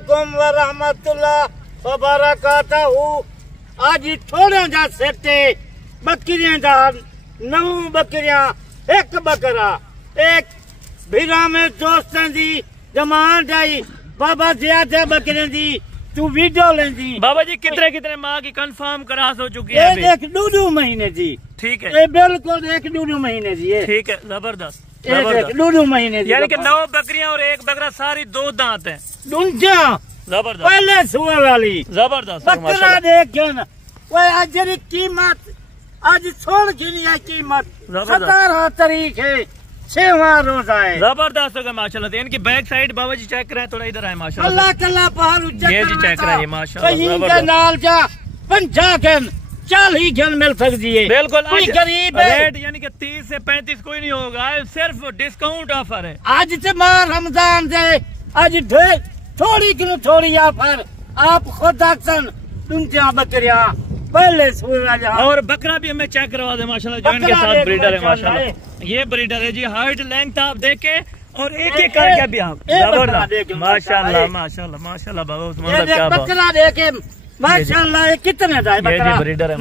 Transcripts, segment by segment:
अलैकुम व रहमतुल्लाह व बरकातहू। आज थोड़ा जा सेटे बकरियां दा 9 बकरियां एक बकरा एक भिरा में दोस्तों दी जमान जाई बाबा ज्यादा बकरियां दी तू वीडियो लेंदी। बाबा जी कितने कितने माह की कंफर्म करा हो चुकी है? एक 2 महीने जी। ठीक है, ये बिल्कुल 1-2 महीने जी। ठीक है, जबरदस्त। 1-2 महीने यानी कि 9 बकरियां और एक बकरा, सारी 2 दांत है। जबरदस्त, पहले सुअर वाली जबरदस्त बकरा देख ना वो आज कीमत आज छोड़ गिनी है कीमत 17 तारीख है 6वां रोजा है। जबरदस्त होगा माशाल्लाह। इनकी बैक साइड बाबा जी चेक करें, थोड़ा इधर आए माशाल्लाह। अल्लाह कल्ला पहाड़ ये जी चेक करें माशाल्लाह। नाल जा 50 घन मिल सकती है। बिल्कुल, कोई गरीब रेट यानी कि 30 से 35 कोई नहीं होगा, सिर्फ डिस्काउंट ऑफर है। आज से माह रमजान से आज थोड़ी क्यों थोड़ी ऑफर आप खुद अक्सर दुनिया बकरियां पहले और बकरा भी हमें चेक करवा दे माशाल्लाह। जो इनके साथ ब्रीडर है माशाल्लाह। ये ब्रीडर है जी, हाइट लेंथ आप देखे और एक एक करके भी आप जबरदस्त माशाल्लाह माशाल्लाह माशाल्लाह। बाबा क्या बकरा देखे माशाल्लाह कितने ब्रीडर है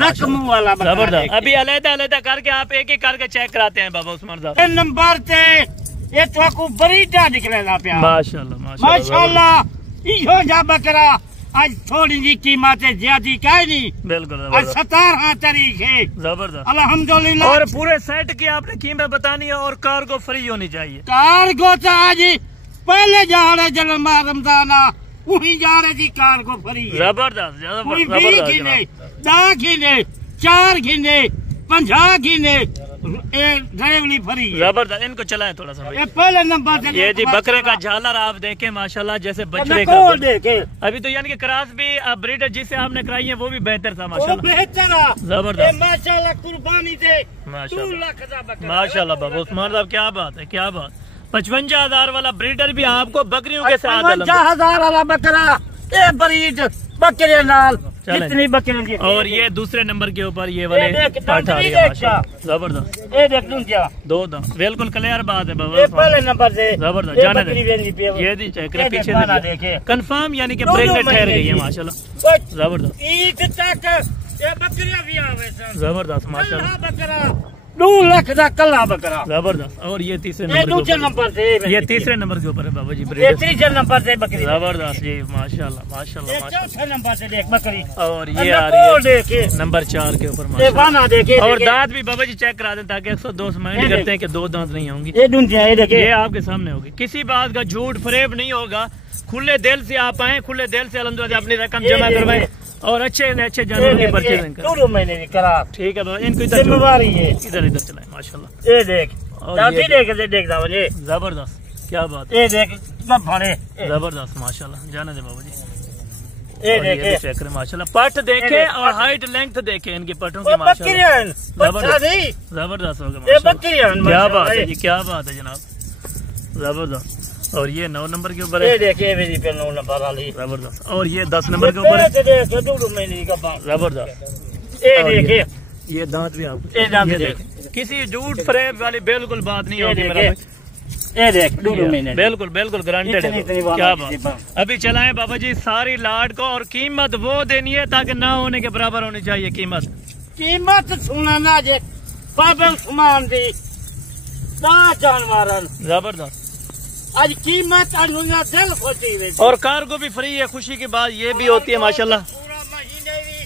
वाला जबरदस्त। अभी अलग-अलग करके आप एक एक करके चेक कराते हैं बाबा उस्मान साहब। नंबर से ये तो ब्रीडर निकलेगा माशाल्लाह माशाल्लाह। इहो जा बकरा आज थोड़ी जी कीमत है ज्यादा कहीं नहीं। बिल्कुल, आज 17 तारीख है जबरदस्त अल्हम्दुलिल्लाह। और पूरे सेट की आपने कीमत बतानी है और कार्गो फ्री होनी चाहिए। कार्गो तो आज पहले जा रहे जन्म रमजान वही जा रहे जी कार्गो फ्री है। जबरदस्त 10 घिने 4 घिने 50 घिने ड्राइवरी फ्री। जबरदस्त, इनको चलाएं थोड़ा सा। ये पहले नंबर से ये जी बकरे का झालर आप देखें माशाल्लाह, जैसे बछड़े का देखे। अभी तो यानी कि क्रॉस भी ब्रीडर जिससे आपने कराई है वो भी बेहतर था माशाल्लाह। बेहतर जबरदस्त माशाल्लाह, कुर्बानी दे माशाल्लाह। बाबा उस्मान साहब क्या बात है, क्या बात। 55,000 वाला ब्रीडर भी आपको बकरियों के साथ 55,000 वाला बकरा ये ब्रीड बकरे नाल जितनी बकरियां की। और ये दूसरे नंबर के ऊपर ये वाले पाठा जबरदस्त। ये देख लूं क्या 2 दांत बिल्कुल क्लियर बात है बाबा। ये पहले नंबर से जबरदस्त जाने दे। ये दी चेक करे पीछे कंफर्म यानी कि प्रेग्नेंट ठहर गई है माशाल्लाह। जबरदस्त ईद तक ये बकरियां भी आवे सर। जबरदस्त माशाल्लाह। बकरा 2 लाख का कल्ला बकरा जबरदस्त। और ये तीसरे नंबर से ये तीसरे नंबर के ऊपर है बाबा जी। ये तीसरे नंबर से बकरी जबरदस्त जी माशाल्लाह माशाल्लाह। चौथे नंबर से देख बकरी और ये आ रही है नंबर 4 के ऊपर माशाल्लाह। और दांत भी बाबा जी चेक करा दें ताकि 102 माइंड करते हैं कि 2 दांत नहीं होंगी। ये आपके सामने होगी, किसी बात का झूठ फरेब नहीं होगा। खुले दिल से आप आए, खुले दिल से अल्हम्दुलिल्लाह अपनी रकम जमा करवाएं और अच्छे जानवर की परचेजिंग करें। 2 महीने की करा। ठीक है बाबा, इनको इधर चलाएं माशाल्लाह। ये देख जबरदस्त, क्या बात है। ये देख जबरदस्त माशाल्लाह। जाने दे बाबा जी। ये देखे चेक करें माशाल्लाह। पट देखे और हाइट लेंथ देखे इनके पटों की माशाल्लाह। जबरदस्त हो गया, क्या बात है जी, क्या बात है जनाब। जबरदस्त। और ये 9 नंबर के ऊपर है। देखिए 9 नंबर वाली जबरदस्त। और ये 10 नंबर के ऊपर है। जबरदस्त। ये दांत भी आपको किसी झूठ फरेब वाली बिल्कुल बात नहीं होगी मेरा। ये देख 2 महीने बिल्कुल बिल्कुल गारंटेड है। क्या बात। अभी चलाएं बाबा जी सारी लाड को और कीमत वो देनी है ताकि ना होने के बराबर होनी चाहिए कीमत सुना ना जे बाबा उस्मान दी जानवर जबरदस्त। आज कीमत दिल खोटी है। और कार्गो भी फ्री है, खुशी की बात ये भी होती है माशाल्लाह। पूरा महीने भी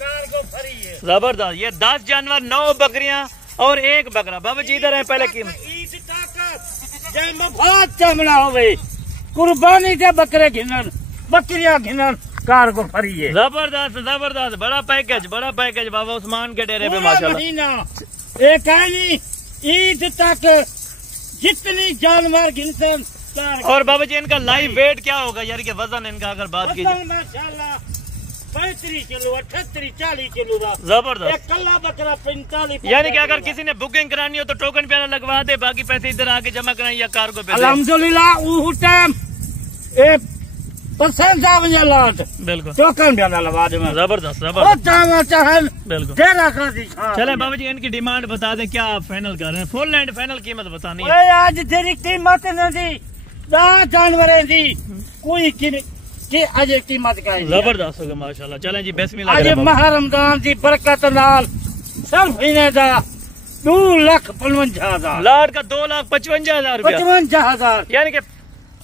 कार्गो फ्री है। जबरदस्त। ये 10 जानवर 9 बकरियां और 1 बकरा। बाबा जी इधर है पहले कीमत चमड़ा हो गई कुर्बानी से बकरे घिनन बकरियां घिनन कार्गो फ्री है। जबरदस्त जबरदस्त। बड़ा पैकेज बाबा उस्मान के डेरे पे माशाल्लाह। एक ईद तक जितनी जानवर घिनसन। और बाबा जी इनका लाइव वेट क्या होगा यार कि वजन इनका अगर बात की माशाल्लाह 35 किलो 38 40 किलो का जबरदस्त। एक कल्ला बकरा 45। यानी कि अगर किसी ने बुकिंग करानी हो तो टोकन पे लगवा दे, बाकी पैसे इधर आके जमा कराएं या कार्गो पे। अल्हम्दुलिल्लाह वो टाइम परसेंट लाट बिल्कुल टोकन भी लगा दे। जबरदस्त बिल्कुल। चले बाबा जी इनकी डिमांड बता दें, क्या आप फाइनल कर रहे हैं? फुल एंड फाइनल कीमत बतानी है। आज तेरी कीमत नहीं 10 जानवर थी कोई कि आज कीमत का है जबरदस्त होगा माशाल्लाह। चलें जी बिस्मिल्लाह। आज माह रमजान की बरकत नाल सिर्फ इन्हें दा 2,55,000 लाड का 2,55,000 रुपया 55,000 यानी कि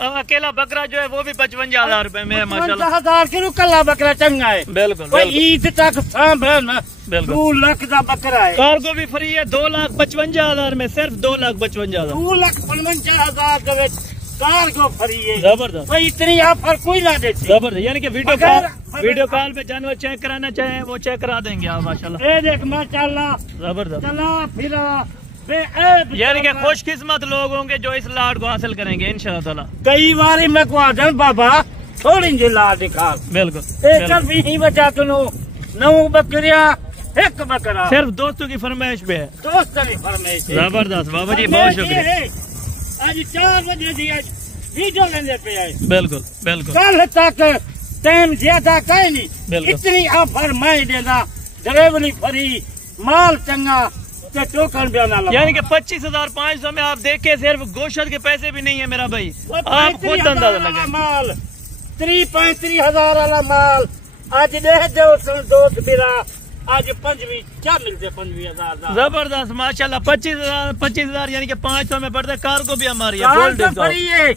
अकेला बकरा जो है वो भी 55,000 रुपए में है माशाल्लाह। 55,000 किलो कल्ला बकरा चंगा है। बिल्कुल कोई ईद तक सांभे ना। बिल्कुल 2 लाख का बकरा है। कार्गो भी फ्री है 2,55,000 में, सिर्फ 2,55,000 2,55,000 के कार्गो फ्री है। जबरदस्त। कोई इतनी ऑफर कोई ना देती। जबरदस्त यानी कि वीडियो कॉल पे जानवर चेक कराना चाहे वो चेक करा देंगे आप माशाल्लाह। ये देख माशाल्लाह जबरदस्त। चला फिरा यानी कि खुशकिस्मत लोग होंगे जो इस लाड को हासिल करेंगे इंशाल्लाह ताला। कई बारी मैं को आदन बाबा थोड़ी जी लाड दिखा। बिल्कुल एक भी ही बचा तुनो 9 बकरियां 1 बकरा सिर्फ दोस्तों की फरमाइश पे है। दोस्तों की फरमाइश है। जबरदस्त बाबा जी बहुत शुक्रिया। आज 4 बजे दी वीडियो लेने पे आए। बिल्कुल बिल्कुल कल तक टाइम ज्यादा कहीं नहीं। बिल्कुल। इतनी ऑफर मैं देना डिलीवरी फ्री माल चंगा के टोकन भी ना लगा। यानी कि 25,500 में आप देखे सिर्फ गोश्त के पैसे भी नहीं है मेरा भाई, आप खुद अंदाजा लगा। माल 35,000 वाला माल आज दे दो दोस्त मेरा आज 5 क्या मिलते 25,000। जबरदस्त माशाल्लाह। 25,000 यानी कि 500 में पड़ता है। कार को भी हमारी है फ्री है।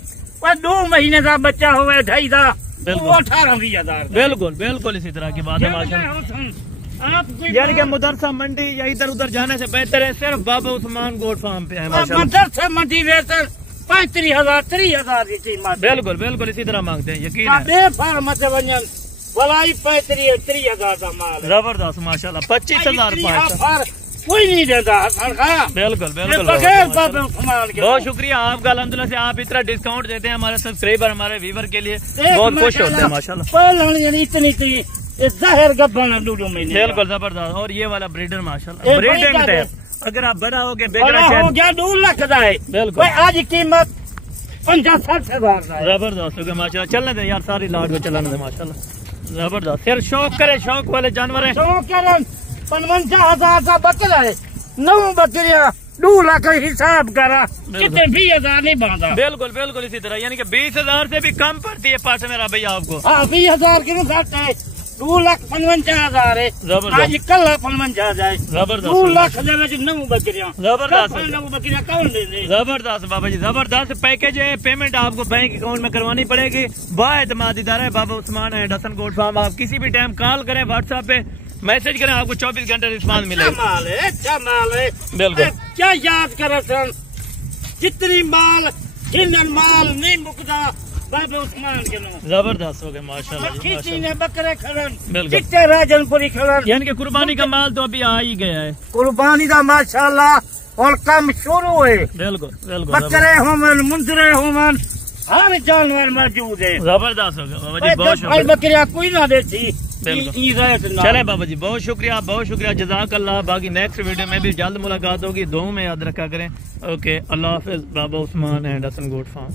2 महीने का बच्चा हुआ 2.5 बिल्कुल 18,000। बिल्कुल बिल्कुल इसी तरह की बात है माशाल्लाह। यानी कि मदरसा मंडी या इधर उधर जाने से बेहतर है सिर्फ बाबा उस्मान गोट फार्म पे है माशाल्लाह। मदरसा मंडी वेतन 35,000 30,000 की कीमत। बिल्कुल बिल्कुल इसी तरह मांगते हैं यकीन है। बेफार्म से वजन भलाई 35,000 का माल। जबरदस्त माशाल्लाह। 25,500 कोई नहीं देता। बिल्कुल बिल्कुल बगैर बाबा उस्मान के। बहुत शुक्रिया आपका अल्हम्दुलिल्लाह से आप इतना डिस्काउंट देते हैं हमारे सब्सक्राइबर हमारे व्यूवर के लिए बहुत खुश होते हैं माशाल्लाह। इतनी जाहिर गब्बन लूडो में बिल्कुल जबरदस्त। और ये वाला ब्रीडर माशाल्लाह ब्रीडिंग टाइप अगर आप बड़ा हो गए हो गया 2 लाख का है। बिल्कुल आज कीमत 50-60,000 का है। जबरदस्त हो गया माशाल्लाह। चलने दे यार सारी लाड को चलाने दे माशाल्लाह। जबरदस्त। फिर शौक करे शौक वाले जानवर है। शौक करे 55,000 का बकरा है। 9 बकरियां 2 लाख हिसाब करा कितने 20,000 नहीं बांधा। बिल्कुल बिल्कुल इसी तरह यानी कि 20,000 से भी कम पड़ती है पास मेरा भैया आपको। हाँ 20,000 की घट है। 2,55,000 है। आज कल 55,000 है। 2 लाख 9 बकरियां। जबरदस्त 9 बकरियां कौन दे दे। जबरदस्त बाबा जी जबरदस्त पैकेज है। पेमेंट आपको बैंक अकाउंट में करवानी पड़ेगी। बाएतमाद इदारा है Baba Usman and Hasan goat farm. आप किसी भी टाइम कॉल करें व्हाट्सएप पे मैसेज करें आपको 24 घंटे रिस्पॉन्स मिलेगा। माल है अच्छा माल है। बिल्कुल क्या याद करे सन जितनी माल जिन माल नहीं मुकदा बाबा उस्मान के नाम। जबरदस्त हो गए माशाल्लाह। किसी ने बकरे खड़न बिल्कुल कितने राजनपुरी खड़न। यानी कि कुर्बानी का माल तो अभी आ ही गया है। कुर्बानी का माशाल्लाह और काम शुरू है। बिल्कुल बिल्कुल बकरे होमन मुंदरे होमन हर जानवर मौजूद है। जबरदस्त हो गया बाबा जी बहुत शुक्रिया। बकरियां कोई ना देती। चले बाबा जी बहुत शुक्रिया जज़ाकल्लाह। बाकी नेक्स्ट वीडियो में भी जल्द मुलाकात होगी। दुआ में याद रखा करें। ओके अल्लाह हाफिज। Baba Usman and Hasan goat farm.